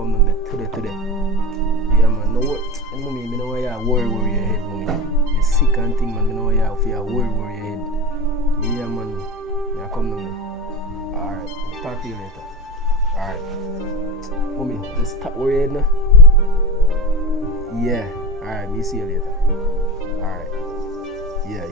come down there today. Yeah, man. No worry. Mommy, me know why you worry your head, mommy. You sick and thing, man. Me know why you worry your head. Yeah, man. Yeah, come down there. Alright. Talk to you later. Alright. Mommy, just stop worrying now. Yeah. Alright, me see you later. Alright. Yeah.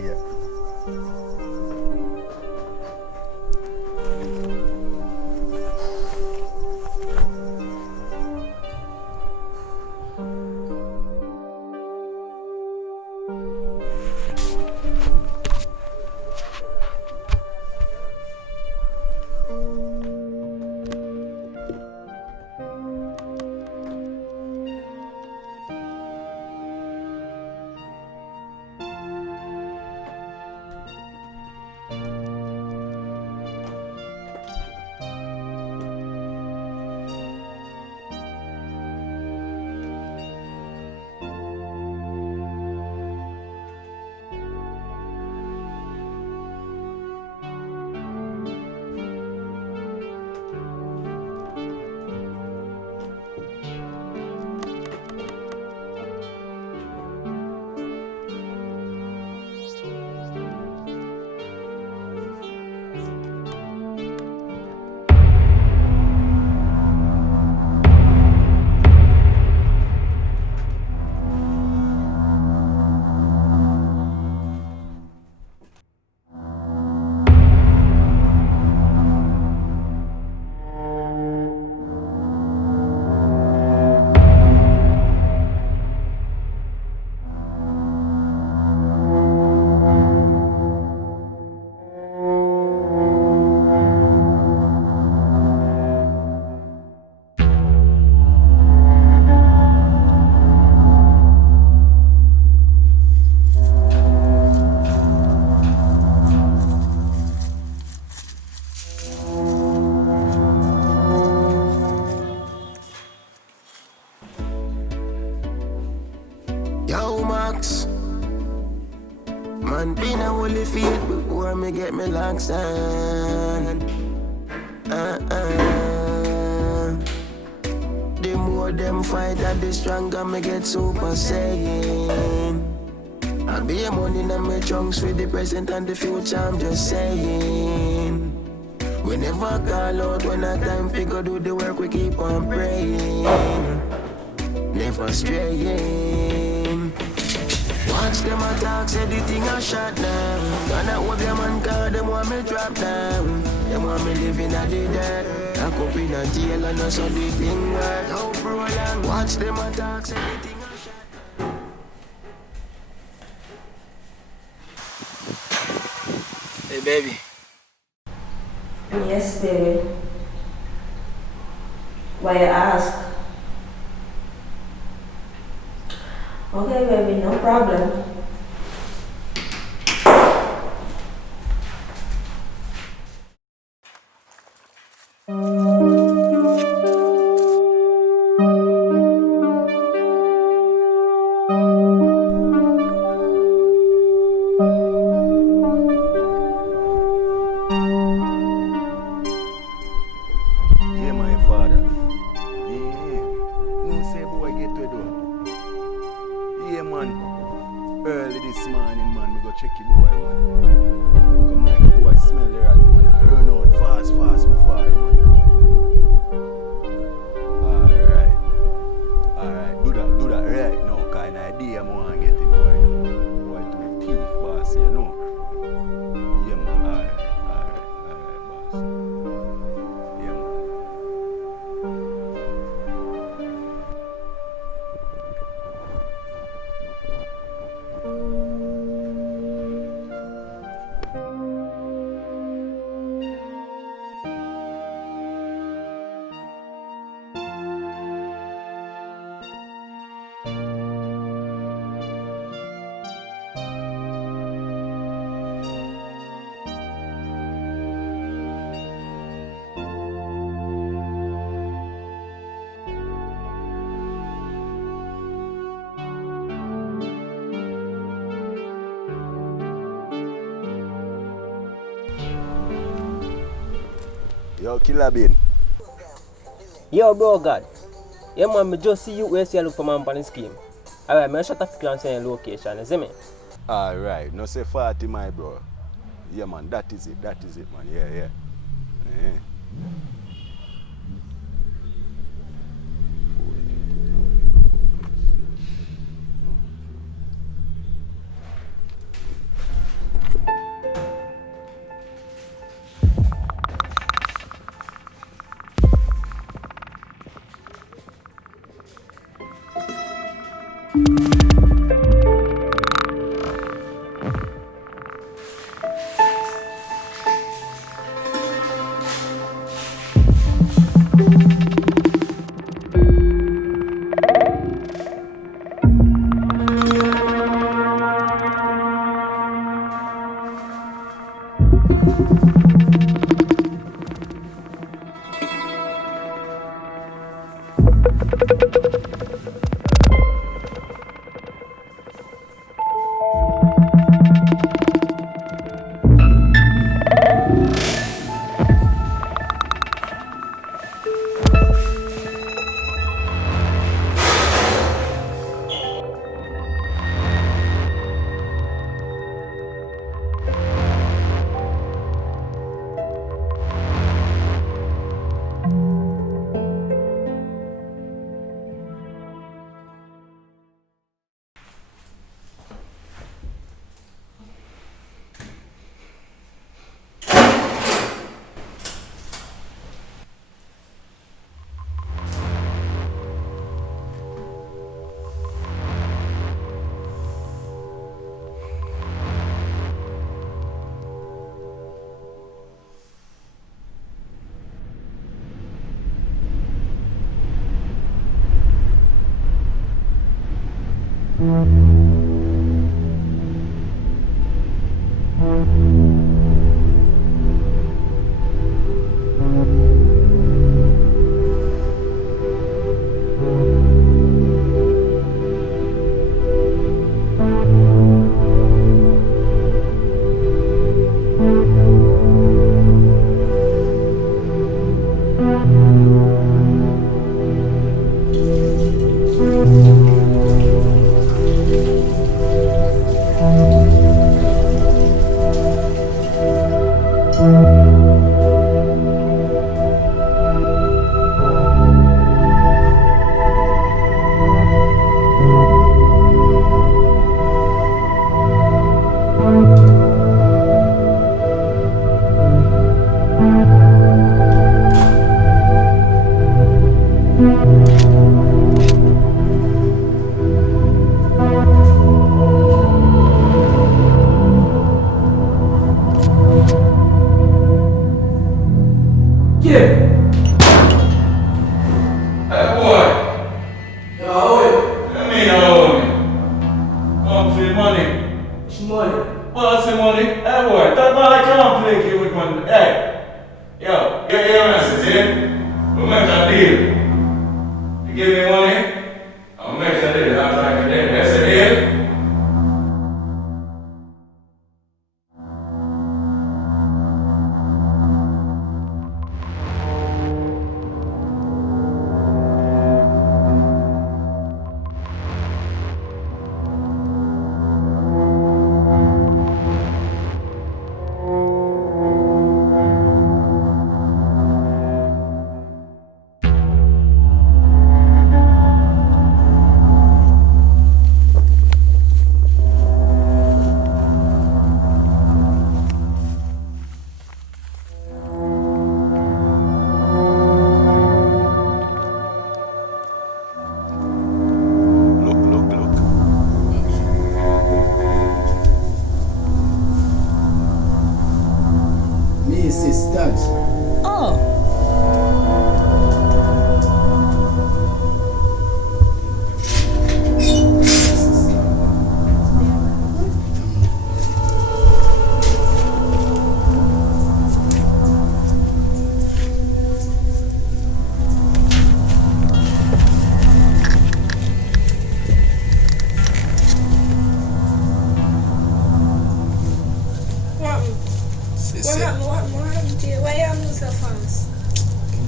Yo, Max. Man, been a holy feet before me get me locks on. The more them fight, the stronger me get Super Saiyan. I be a money in my trunks for the present and the future, I'm just saying. We never call out when a time figure do the work, we keep on praying. Never straying. Watch them attack, say the thing a shot down. And I hope them man call them want me drop down. Them want me living at the dead. I could be in a jail and I saw the thing work. How prolonged. Watch them attack, say the thing a shot down. Hey, baby. Yes, baby. Why you ask? Okay, baby, no problem. Yeah, my father. Yeah. No say boy get to do. Yeah, man. Early this morning, man, we go check your boy, man. Come like the boy smell the rat, man. I run out fast, my father, man. Alright, do that right now, cause an idea I want to get him, boy. Boy, to a thief, boss, you know. Yeah, man. Alright, boss. Yeah, man. Yo, Killer Bean. Yo, bro, God. Yeah, man, me just see you where you look for man on the scheme. Alright, me shut up and say your location, you see me? Alright, no say 40 my bro. Yeah man, that is it man, yeah.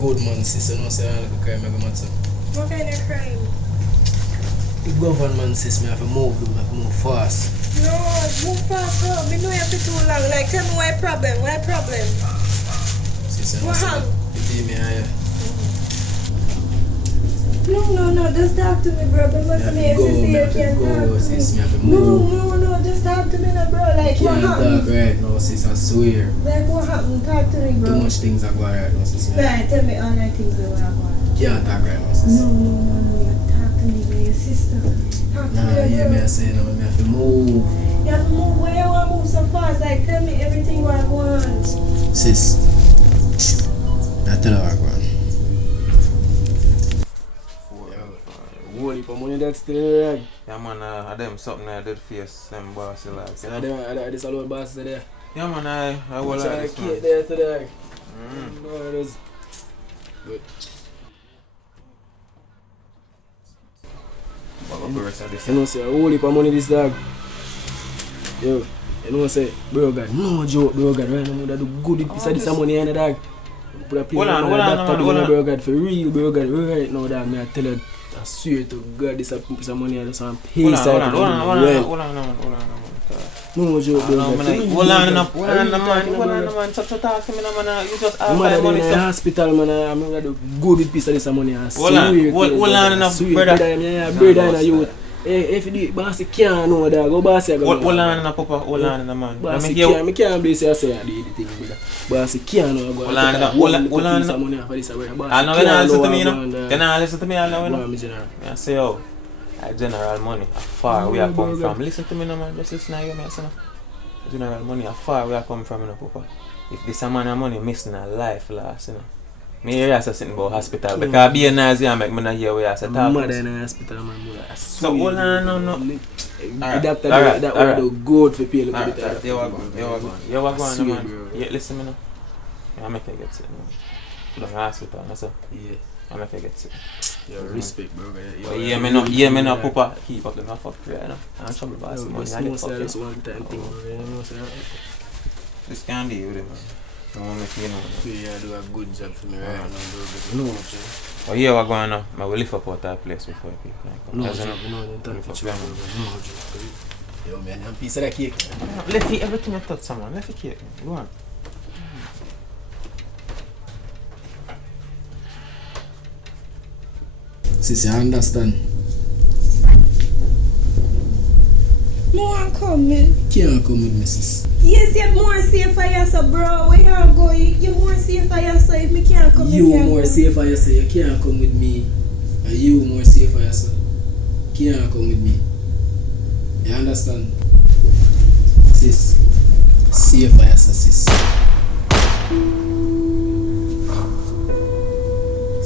Good man, sister, no say I look crime every matter. What kind of crime? The government says me have to move fast. No, move fast, bro. Me know you have to too long. Like, tell me why problem? Why problem? Sis, What happened? the day me hire. No, just talk to me, bro. Because me and sister you can't talk to sis, me have to me. move. No, just talk to me now, bro. Like, what Can't happened? talk right now, sis, I swear. Like, what happened? Talk to me, bro. Too much things are going right now, sis. Right, tell me all that things that were going. Can't talk right now, sis. No, you talk to me, bro. Your sister. Talk to Nah, me, yeah, bro. me I say no, me have to move. You have to move where you want to move so fast. Like, tell me everything what I want. Sis, I tell her what I want. Whole heap of money that's still there. Yeah, man, them something I did face, them bossy like. So this all bosses are there. Yeah, man, I will like this, man. There today. No, it is. Good. What about the rest of this? You know, say a whole heap of money this dog. Yo, you know, say, bro, God, no joke, bro, God, right now, do good piece of this money and the dog. Put a piece of money, bro, God, for real, bro, God, right now, dog, me I tell you, I swear to God, this piece of money and some pay side. Hold on. No joke, bro, God. Hold on, man. Stop talking to me, man. You just have Mother money, in the hospital, man. I'm going to do good piece of this money. Hold on, brother. Brother in a youth. Hey, if you do it, boss, you can't know, dog. Go boss, you go. Hold on, Papa. Hold on, man. Boss, you can't bless you say I do the thing, brother. Boss, you can't know. Hold on. I know you don't listen to me, you know. You don't listen to me, I know, you know. I say, oh, general money, how far we are come from. Listen to me, no, man. Just listen to you, man. General money, how far we are come from, you know, Papa. If this amount of money missing a life last, you know. Me hear you something about hospital because being Nazi and make me not hear what you say. Mother in the hospital, man. So hold on, no. The doctor that would do good for people. Alright, you are going, man. Yeah, listen me now. I make you get sick, man. Put on the hospital, that's all. Yeah. I make you get sick. Yo, respect, bro. Yeah, me no, Papa. Keep up, my fuck you, you know. I'm trouble about some money, I get fucked, this one time thing, bro. This can't deal with it, man. I want to make you know. Yeah, do a good job for me right now, bro. No, but here we're going now. I will lift up out that place before people come. No, don't touch me, bro. No, yo, man, I'm a piece of that cake. Left it, everything I touch, someone. Left it cake, man. Go on. Sis, I understand. More coming. Can't come with me, sis. Yes, you're more safe for yourself, bro. Where you go? You're more safe for yourself. If me can't come, you more safe for yourself. You can't come with me. And you more safe for yourself. Can't come with me. You understand? Sis, safe for yourself, sis.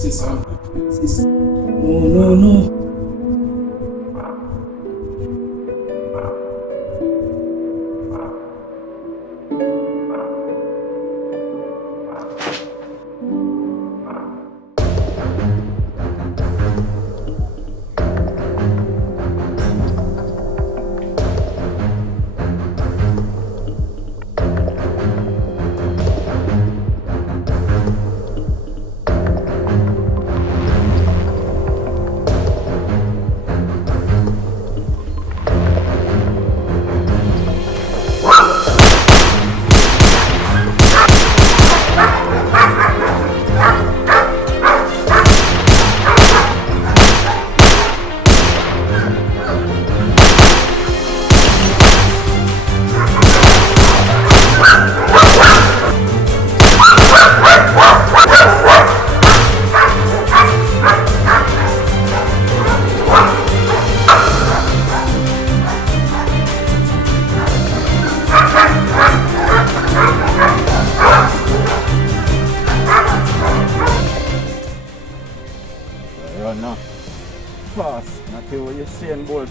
Sis. No.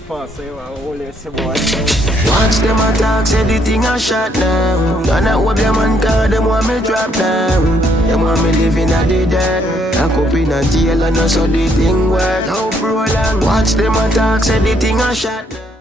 fast, so you are always boy. Watch them attack, say the thing a shot down. Gonna hope your man cause them want me drop down. Them want me living at the dead. Lock up in a jail and so the thing work. How prolonged? Watch them attack, say the thing a shot down.